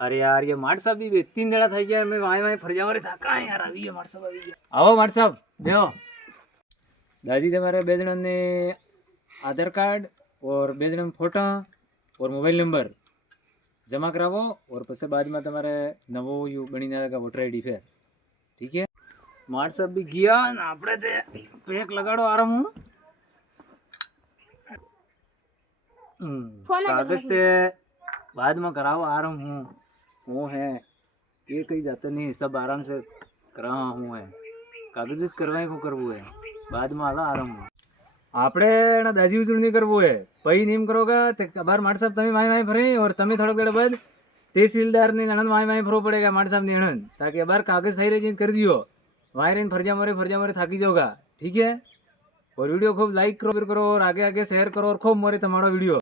अरे यार ये माट साहब भी 3 दिन થઈ ગયા मैं वाय फरजावरे था कहाँ यार अभी ये माट साहब આવી ગયા आओ माट साहब બેહો दादी તમારે બે જણાને आधार कार्ड और બે જણાનો फोटो और मोबाइल नंबर जमा करावो और પછી बाद में તમારે નવો યુ બની જાયगा वोटर आईडी फिर ठीक है माट साहब भी ગયા ને આપણે તે પેક લગાડો આરામ હું कागज ते बाद में कराओ आराम हूँ वो है ये कहीं जाता नहीं सब आराम से करा हूँ है कागज करवाए को करवू है बाद में आला आराम हूँ આપણે એના દાજી ઉજવણી કરવું હે પઈ નીમ કરોગા તે બાર માટ સાહેબ તમે માય ફરે और તમે થોડોક દેર बाद तहसीलदार ने आनंद माय फरव पड़ेगा माट साहब ने आनंद ताकि बार कागज થઈ રહી कर दियो वायर इन फर्जा मरे थाकी जाओगा ठीक है और वीडियो खूब लाइक करो और आगे आगे शेयर करो और खूब मोरे तुम्हारा वीडियो